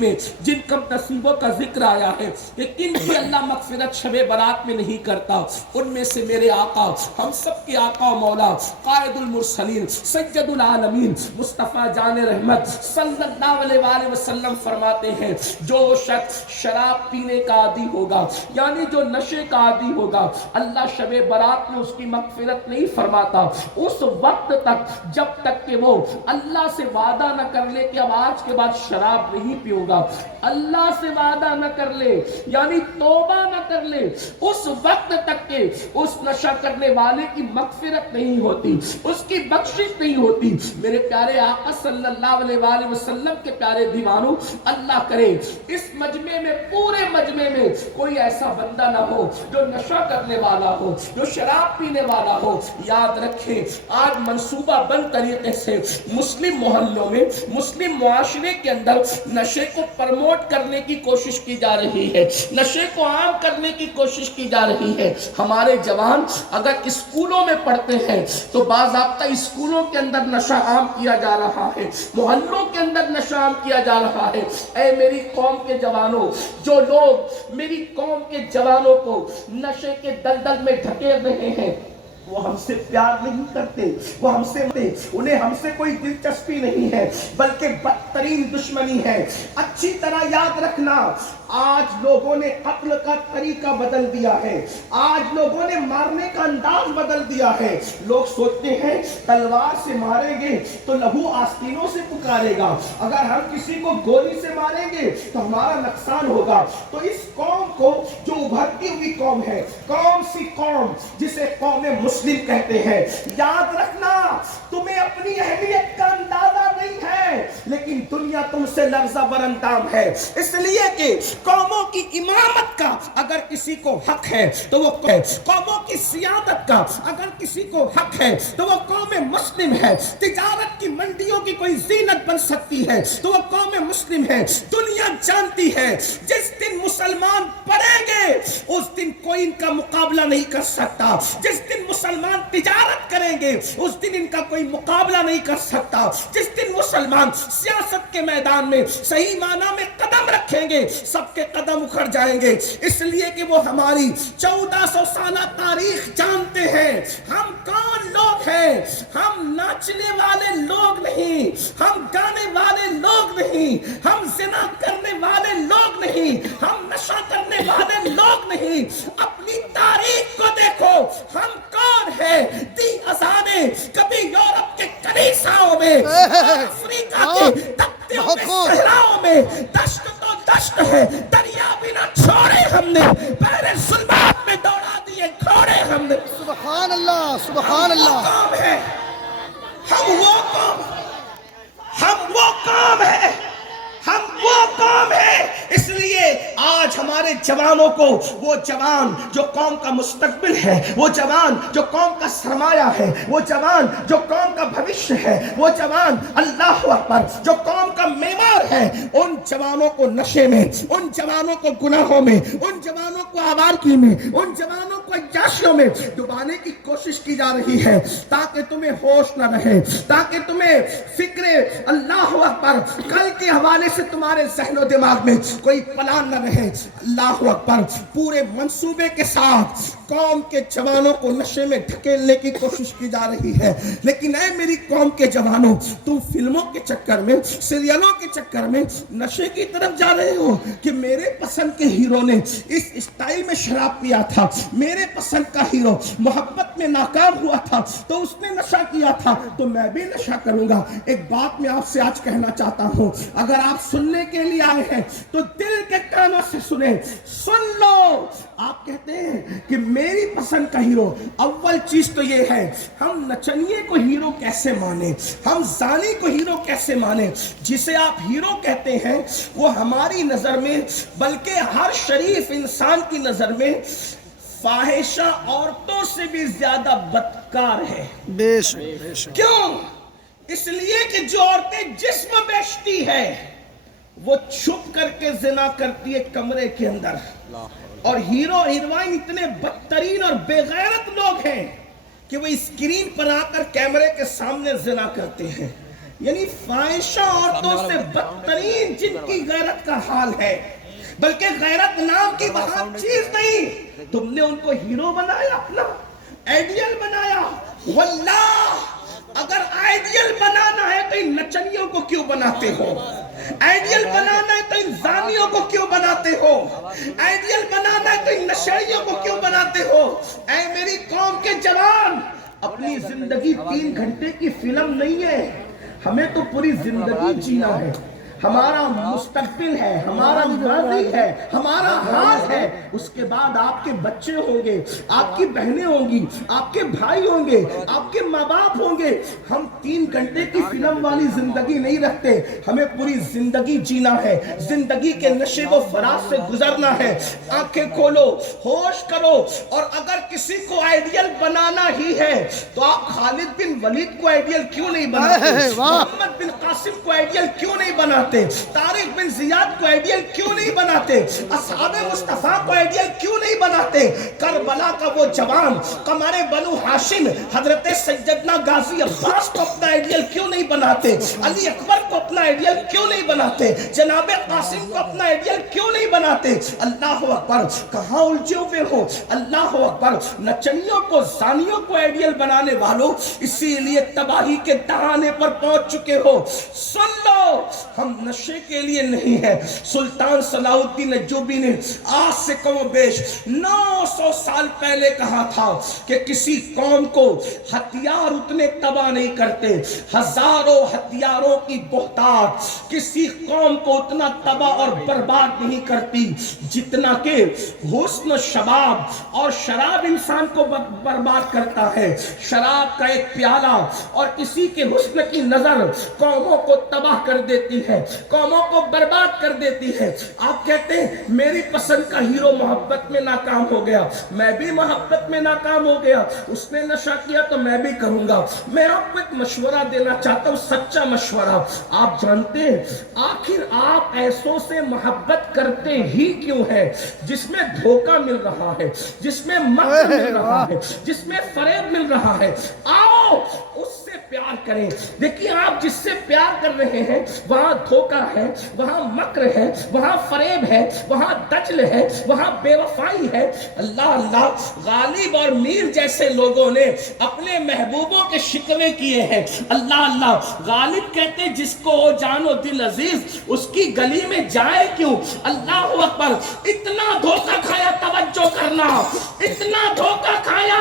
میں جن کم نصیبوں کا ذکر آیا ہے کہ کن کی اللہ مغفرت شب برات میں نہیں کرتا، ان میں سے میرے آقا، ہم سب کے آقا و مولا، قائد المرسلین، سید العالمین، مصطفیٰ جان رحمت صلی اللہ علیہ وآلہ وسلم فرماتے ہیں جو شخص شراب پینے کا عادی ہوگا، یعنی جو نشے کا عادی ہوگا، اللہ شب برات میں اس کی مغفرت نہیں فرماتا اس وقت تک جب تک کہ وہ اللہ سے وعدہ نہ کر لے کہ اب آج کے بعد شراب نہیں پیوں گا۔ اللہ سے وعدہ نہ کر لے، یعنی توبہ نہ کر لے، اس وقت تک کہ اس نشہ کرنے والے کی مغفرت نہیں ہوتی، اس کی بخشش نہیں ہوتی۔ میرے پیارے آقا صلی اللہ علیہ وآلہ وسلم کے پیارے دیوانوں، اللہ کرے اس مجمع میں، پورے مجمع میں کوئی ایسا بندہ نہ ہو جو نشہ کرنے والا ہو، جو شراب پینے والا ہو۔ یاد رکھیں آج منصوبہ بند طریقے سے مسلم محلوں میں، مسلم معاشرے کے اندر نشے کو پرموٹ کرنے کی کوشش کی جا رہی ہے، نشے کو عام کرنے کی کوشش کی جا رہی ہے۔ ہمارے جوان اگر اسکولوں میں پڑھتے ہیں تو باضابطہ اسکولوں کے اندر نشہ عام کیا جا رہا ہے، محلوں کے اندر نشہ عام کیا جا رہا ہے۔ اے میری قوم کے جوانوں، جو لوگ میری قوم کے جوانوں کو نشے کے دلدل میں دھکیل رہے ہیں، وہ ہم سے پیار نہیں کرتے، وہ انہیں ہم سے کوئی دلچسپی نہیں ہے، بلکہ بدترین دشمنی ہے۔ اچھی طرح یاد رکھنا، آج لوگوں نے قتل کا طریقہ بدل دیا ہے، آج لوگوں نے مارنے کا انداز بدل دیا ہے۔ لوگ سوچتے ہیں تلوار سے ماریں گے تو لہو آستینوں سے پکارے گا، اگر ہم کسی کو گولی سے ماریں گے تو ہمارا نقصان ہوگا۔ تو اس قوم کو، جو ابھرتی ہوئی قوم ہے، کون سی قوم جسے قوم مسلم کہتے ہیں، یاد رکھنا تمہیں اپنی اہمیت کا اندازہ نہیں ہے، لیکن دنیا تم سے لرزہ براندام ہے، اس لیے کہ قوموں کی امامت کا اگر کسی کو حق ہے تو وہ قوموں کی سیادت کا اگر کسی کو حق ہے تو وہ قوم مسلم ہے۔ تجارت کی منڈیوں کی کوئی زینت بن سکتی ہے تو وہ قوم مسلم ہے۔ دنیا جانتی ہے جس دن مسلمان پڑیں گے اس دن کوئی ان کا مقابلہ نہیں کر سکتا، جس دن مسلمان تجارت کریں گے اس دن ان کا کوئی مقابلہ نہیں کر سکتا، جس دن مسلمان سیاست کے میدان میں صحیح معنی میں قدم رکھیں گے سب کے قدم اکھڑ جائیں گے، اس لیے کہ وہ ہماری 1400 سالہ تاریخ جانتے ہیں۔ ہم کون لوگ ہیں؟ ہم ناچنے والے لوگ نہیں، ہم گانے والے لوگ نہیں، ہم زنا کرنے والے لوگ نہیں، ہم نشہ کرنے والے لوگ نہیں۔ اپنی تاریخ کو دیکھو، ہم کون ہیں؟ دی اذانیں کبھی یورپ کے کلیساؤں میں، افریقہ کے تپتیوں کے صحراؤں میں، دشت تو دشت ہے، دریا بھی نہ چھوڑے ہم نے، بحر ظلمات میں دوڑا دیے گھوڑے ہم نے۔ سبحان اللہ، سبحان اللہ۔ ہم وہ قوم ہے، ہم وہ قوم ہے۔ اس لیے آج ہمارے جوانوں کو، وہ جوان جو قوم کا مستقبل ہے، وہ جوان جو قوم کا سرمایہ ہے، وہ جوان جو قوم کا بھوشیہ ہے، وہ جوان اللہ اکبر جو قوم کا معمار ہے، ان جوانوں کو نشے میں، ان جوانوں کو گناہوں میں، ان جوانوں کو آوارگی میں، ان جوانوں کو عیاشیوں میں ڈبانے کی کوشش کی جا رہی ہے تاکہ تمہیں ہوش نہ رہے، تاکہ تمہیں فکر اللہ اکبر کل کے حوالے سے تمہارے ذہن و دماغ میں کوئی پلان نہ رہے۔ اللہ اکبر، پورے منصوبے کے ساتھ قوم کے جوانوں کو نشے میں دھکیلنے کی کوشش کی جا رہی ہے، لیکن اے میری قوم کے جوانوں، تم فلموں کے چکر میں، سیریلوں کے چکر میں نشے کی طرف جا رہے ہو کہ میرے پسند کے ہیرو نے اس اسٹائل میں شراب پیا تھا، میرے پسند کا ہیرو محبت میں ناکام ہوا تھا تو اس نے نشہ کیا تھا تو میں بھی نشہ کروں گا۔ ایک بات میں آپ سے آج کہنا چاہتا ہوں، اگر آپ سننے کے لیے آئے ہیں تو دل کے کانوں سے سنیں، سن لو۔ آپ کہتے ہیں کہ میری پسند کا ہیرو، اول چیز تو یہ ہے ہم نچنیے کو ہیرو کیسے مانیں، ہم زانی کو ہیرو کیسے مانیں؟ جسے آپ ہیرو کہتے ہیں وہ ہماری نظر میں، بلکہ ہر شریف انسان کی نظر میں فاحشہ عورتوں سے بھی زیادہ بدکار ہے۔ بے شک۔ کیوں؟ اس لیے کہ جو عورتیں جسم بیچتی ہے وہ چھپ کر کے زنا کرتی ہے کمرے کے اندر، اور ہیرو ہیروئن اتنے بدترین اور بے غیرت لوگ ہیں کہ وہ اسکرین پر آ کر کیمرے کے سامنے زنا کرتے ہیں۔ یعنی فاحشہ عورتوں سے بدترین جن کی غیرت کا حال ہے، بلکہ غیرت نام کی وہاں چیز نہیں، تم نے ان کو ہیرو بنایا، اپنا آئیڈیل بنایا۔ واللہ اگر آئیڈیل بنانا ہے تو ان نچنیوں کو کیوں بناتے ہو؟ آئیڈیل بنانا ہے تو ان زانیوں کو کیوں بناتے ہو؟ آئیڈیل بنانا ہے تو ان نشیڑیوں کو کیوں بناتے ہو؟ اے میری قوم کے جوان، اپنی زندگی 3 گھنٹے کی فلم نہیں ہے، ہمیں تو پوری زندگی جینا ہے۔ ہمارا مستقبل ہے، ہمارا ماضی ہے، ہمارا حال ہے، اس کے بعد آپ کے بچے ہوں گے، آپ کی بہنیں ہوں گی، آپ کے بھائی ہوں گے، آپ کے ماں باپ ہوں گے۔ ہم 3 گھنٹے کی فلم والی زندگی نہیں رکھتے، ہمیں پوری زندگی جینا ہے، زندگی کے نشیب و فراز سے گزرنا ہے۔ آنکھیں کھولو، ہوش کرو، اور اگر کسی کو آئیڈیل بنانا ہی ہے تو آپ خالد بن ولید کو آئیڈیل کیوں نہیں بناتے؟ محمد بن قاسم کو آئیڈیل کیوں نہیں بناتے؟ طارق بن زیاد کو آئیڈیل کیوں نہیں بناتے؟ اصحاب مصطفیٰ کو آئیڈیل کیوں نہیں بناتے؟ کربلا کا وہ جوان قمر بنو ہاشم حضرت سیدنا غازی عباس کو اپنا آئیڈیل کیوں نہیں بناتے؟ علی اکبر کو اپنا آئیڈیل کیوں نہیں بناتے؟ جناب قاسم کو اپنا آئیڈیل کیوں نہیں بناتے؟ اللہ اکبر، کہاں الجھے ہوئے ہو؟ اللہ اکبر، نچنیوں کو، زانیوں کو آئیڈیل بنانے والوں، اسی لیے تباہی کے دہانے پر پہنچ چکے ہو۔ سن لو، ہم نشے کے لیے نہیں ہے۔ سلطان صلاح الدین ایوبی نے آج سے کم و بیش 900 سال پہلے کہا تھا کہ کسی قوم کو ہتھیار اتنے تباہ نہیں کرتے، ہزاروں ہتھیاروں کی بہتات کسی قوم کو اتنا تباہ اور برباد نہیں کرتی جتنا کہ حسن و شباب اور شراب انسان کو برباد کرتا ہے۔ شراب کا ایک پیالہ اور کسی کے حسن کی نظر قوموں کو تباہ کر دیتی ہے، قوموں کو برباد کر دیتی ہے۔ آپ کہتے ہیں میری پسند کا ہیرو محبت میں ناکام ہو گیا، میں بھی محبت میں ناکام ہو گیا، اس نے نشہ کیا تو میں بھی کروں گا۔ میں آپ کو ایک مشورہ دینا چاہتا ہوں، سچا مشورہ۔ آپ جانتے ہیں آخر آپ ایسوں سے محبت کرتے ہی کیوں ہے جس میں دھوکہ مل رہا ہے، جس میں مکر مل رہا ہے، جس میں فریب مل رہا ہے؟ آؤ اس سے پیار کریں۔ دیکھیے آپ جس سے پیار کر رہے ہیں وہاں دھوکہ ہے، وہاں مکر ہے، وہاں فریب ہے، وہاں دجل ہے، وہاں بے وفائی ہے۔ اللہ اللہ، غالب اور میر جیسے لوگوں نے اپنے محبوبوں کے شکوے کیے ہیں۔ اللہ اللہ، غالب کہتے ہیں جس کو ہو جان و دل عزیز اس کی گلی میں جائے کیوں؟ اللہ اکبر، اتنا دھوکہ کھایا، توجہ کرنا، اتنا دھوکہ کھایا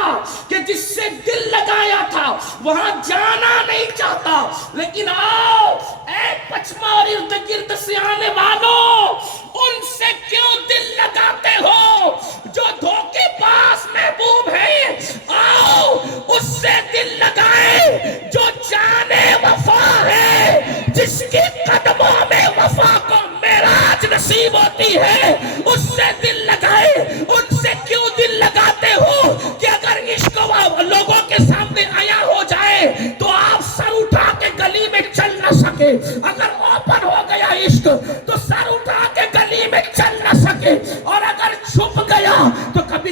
کہ جس سے دل لگایا تھا وہاں جانا نہیں چاہتا۔ لیکن آؤ اے پچما اور ارد گرد سے آنے والوں، ان سے کیوں دل لگاتے ہو؟ جو دھوکے باز محبوب ہے آؤ اس سے دل لگائے، جو جانے وفا ہے، جس کی قدموں میں وفا کو معراج نصیب ہوتی ہے، اس سے دل لگائے۔ ان سے کیوں دل لگاتے ہو کہ اگر عشق لوگوں کے سامنے آیا ہو جائے تو آپ سر اٹھا کے گلی میں چل نہ سکے، اگر اوپن ہو گیا عشق تو سر اٹھا کے گلی میں چل نہ سکے، اور اگر چھپ گیا تو کبھی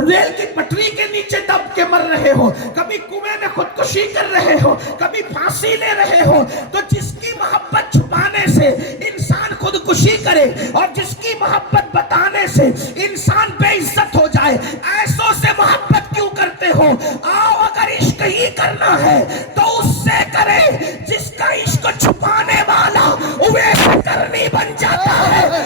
ریل کی پٹری کے نیچے دب کے مر رہے ہو، کبھی کنویں میں خودکشی کر رہے ہو، کبھی پھانسی لے رہے ہو۔ تو جس کی محبت چھپانے سے انسان خودکشی کرے اور جس کی محبت بتانے سے انسان بے عزت ہو جائے، ایسوں سے محبت کیوں کرتے ہو؟ آؤ اگر عشق ہی کرنا ہے تو اس سے کرے جس کا عشق چھپانے والا وہ کرنی بن جاتا ہے۔